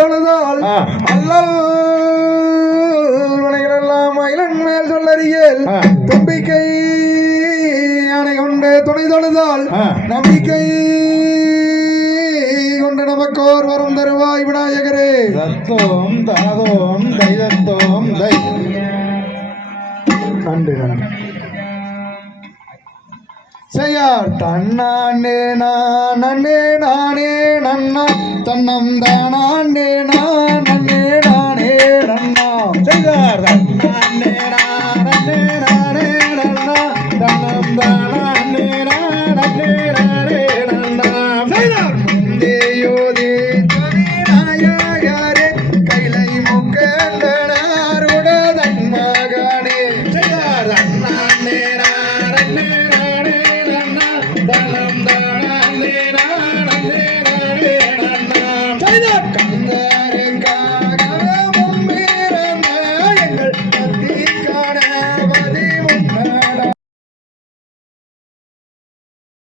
தொழுதால் அல்லல் துணைகளெல்லாம் மயிலன் மேல் சொல்லறியல். தும்பிக்கை யானை கொண்டு துணை தொழுதால் நம்பிக்கை கொண்டு நமக்கோர் வரும் தருவாய் விநாயகரே. தத்தோம் தனதோம் தைதத்தோம் தை. நன்றி நன்றி. செய்யார் தன்னே நானே நானே நன்னா தன்னம் தானா. தனம் தானே